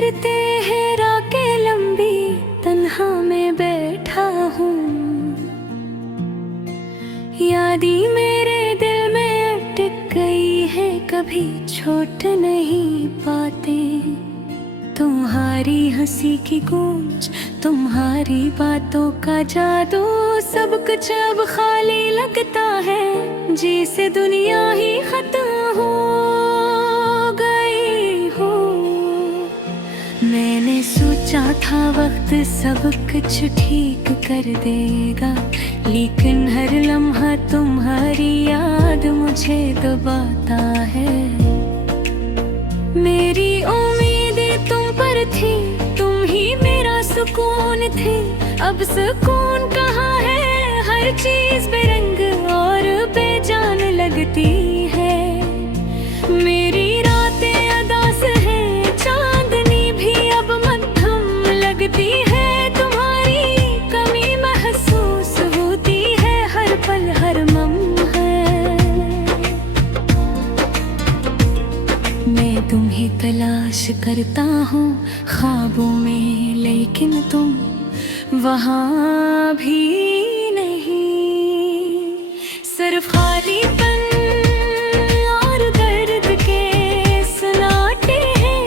करते हैं रातें लंबी, तन्हा में बैठा हूँ। यादें मेरे दिल में अटक गई है, कभी छोड़ नहीं पाते। तुम्हारी हंसी की गूंज, तुम्हारी बातों का जादू, सब कुछ अब खाली लगता है, जैसे दुनिया ही खत्म हो गई हो। मैंने सोचा था वक्त सब कुछ ठीक कर देगा, लेकिन हर लम्हा तुम्हारी याद मुझे दबाता है। मेरी उम्मीदें तुम पर थी, तुम ही मेरा सुकून थे। अब सुकून कहाँ है, हर चीज बेरंग और बेजान लगती है। मेरी रातें अदास हैं, चांदनी भी अब मध्यम लगती है। तुम्हारी कमी महसूस होती है, हर पल हर लम्हा। मैं तुम्हें तलाश करता हूँ ख्वाबों में, लेकिन तुम वहाँ भी नहीं। सिर्फ खालीपन और दर्द के सन्नाटे हैं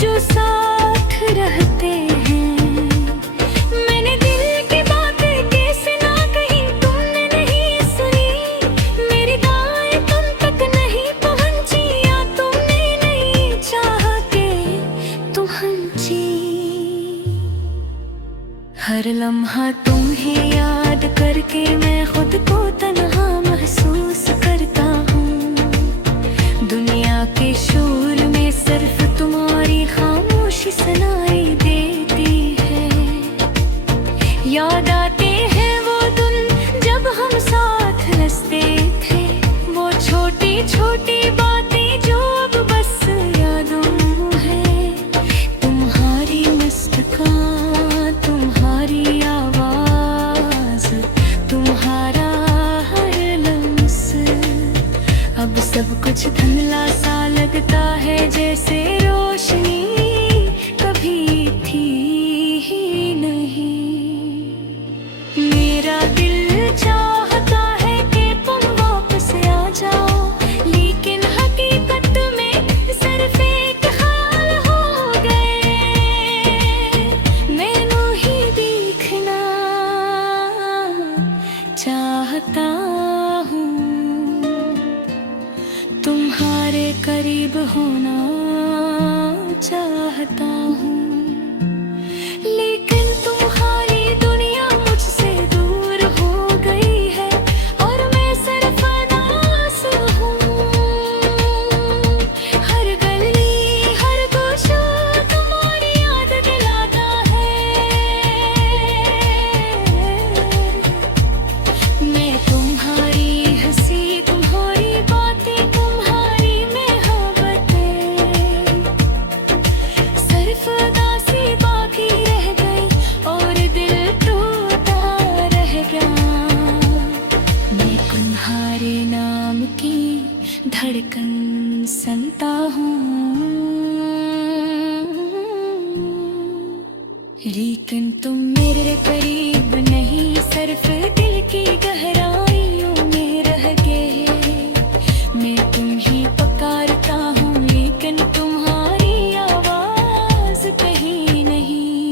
जो साथ रहते हैं। मैंने दिल की बातें कैसे ना कही, तुमने नहीं सुनी। मेरी दाएं तुम तक नहीं पहुंची, या तुमने नहीं चाहा के पहुंची। हर लम्हा तुम्हें याद करके मैं खुद को तन्हा महसूस करता हूँ। दुनिया के शोर में सिर्फ तुम्हारी खामोशी सुनाई देती है। याद आते हैं वो दिन जब हम साथ हंसते थे, वो छोटी छोटी बातें जो अब बस यादों है। तुम्हारी मुस्कान, तुम्हारी आवाज, तुम्हारा हर लम्स, अब सब कुछ धुंधला सा लगता है, जैसे रोशनी कभी थी ही नहीं। मेरा दिल चाहता है कि तुम वापस आ जाओ, लेकिन हकीकत में सिर्फ एक ख्याल हो गए। मैनू ही देखना चाहता हूँ, तुम्हारे करीब होना चाहता हूँ, लेकिन तुम्हारी दुनिया मुझसे दूर हो गई है, और मैं सिर्फ अनास हूँ। हर गली हर गोशा तुम्हारी याद दिलाता है। मैं तुम्हारी हंसी, तुम्हारी बातें, तुम्हारी मोहब्बतें, सिर्फ उदासी बाकी रह गई और दिल टूटा रह गया। मैं तुम्हारे नाम की धड़कन सुनता हूँ, लेकिन तुम मेरे करीब नहीं, सिर्फ दिल की गहराइयों में रह गए। मैं तुम्हें पुकारता हूँ, लेकिन तुम्हारी आवाज कहीं नहीं।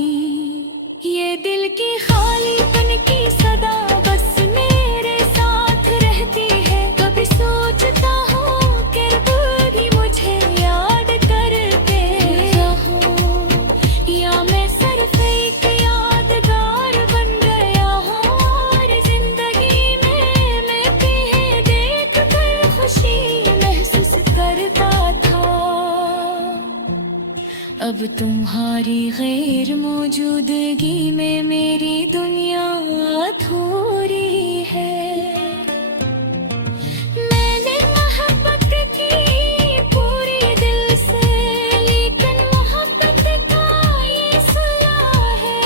ये दिल की खालीपन की सदा बस मेरे साथ रहती है। कभी सोचता हूँ कि वो भी मुझे याद करते हो, या मैं सिर्फ एक यादगार बन गया हूँ। और जिंदगी में मैं तुम्हें देख कर खुशी महसूस करता था। अब तुम्हारी गैर मौजूदगी में मेरी दुनिया अधूरी है। मैंने मोहब्बत की पूरी दिल से, लेकिन मोहब्बत का ये सिला है।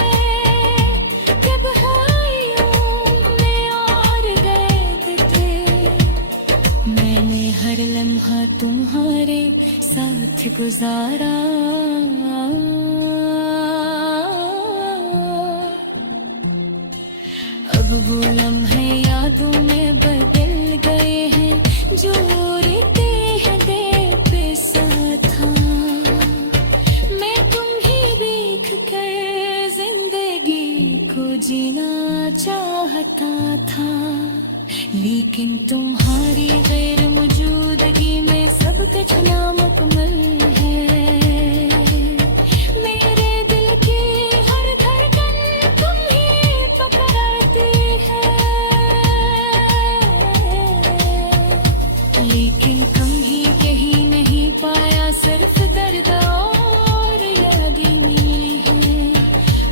जब हायों में और गए थे, मैंने हर लम्हा तुम्हारे साथ गुजारा। अब वो लम्हे यादों में बदल गए हैं, जो उड़ते हैं देर पे साथ था। मैं तुम्हें देख कर जिंदगी को जीना चाहता था, लेकिन तुम्हारी गैर मौजूदगी में सब कुछ नामुकम्मल है। मेरे दिल की हर धड़कन तुम ही पकड़ती है, लेकिन कहीं कहीं नहीं पाया, सिर्फ दर्द और यादें मिली है।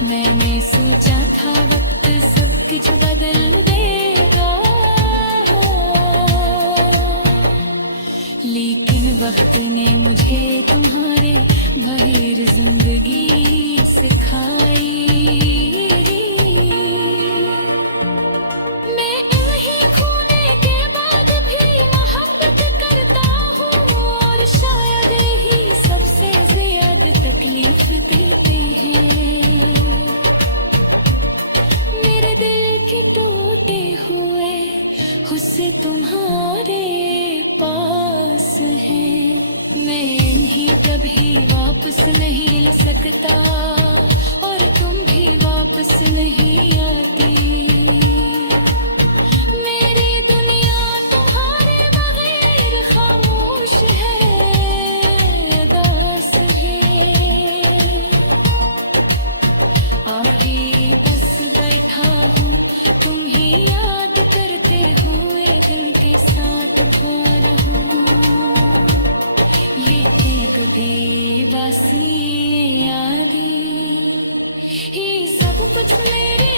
मैंने सोचा था वक्त सब कुछ बदल देगा, लेकिन वक्त ने मुझे तुम्हारे बगैर जिंदगी सिखाई। मैं इन्हीं खोने के बाद भी मोहब्बत करता हूँ, और शायद ही सबसे ज्यादा तकलीफ देते हैं। मेरे दिल के टूटे हुए हुस्से तुम्हारे पास है, मैं इन्हीं कभी वापस नहीं ला सकता, और तुम भी वापस नहीं आती। मेरी दुनिया तुम्हारे बगैर खामोश है, दास है। आगे बस बैठा हूँ, तुम ही याद करते हुए दिल के साथ गा रहा हूँ। ये एक बेबसी यादें, ये सब कुछ मेरे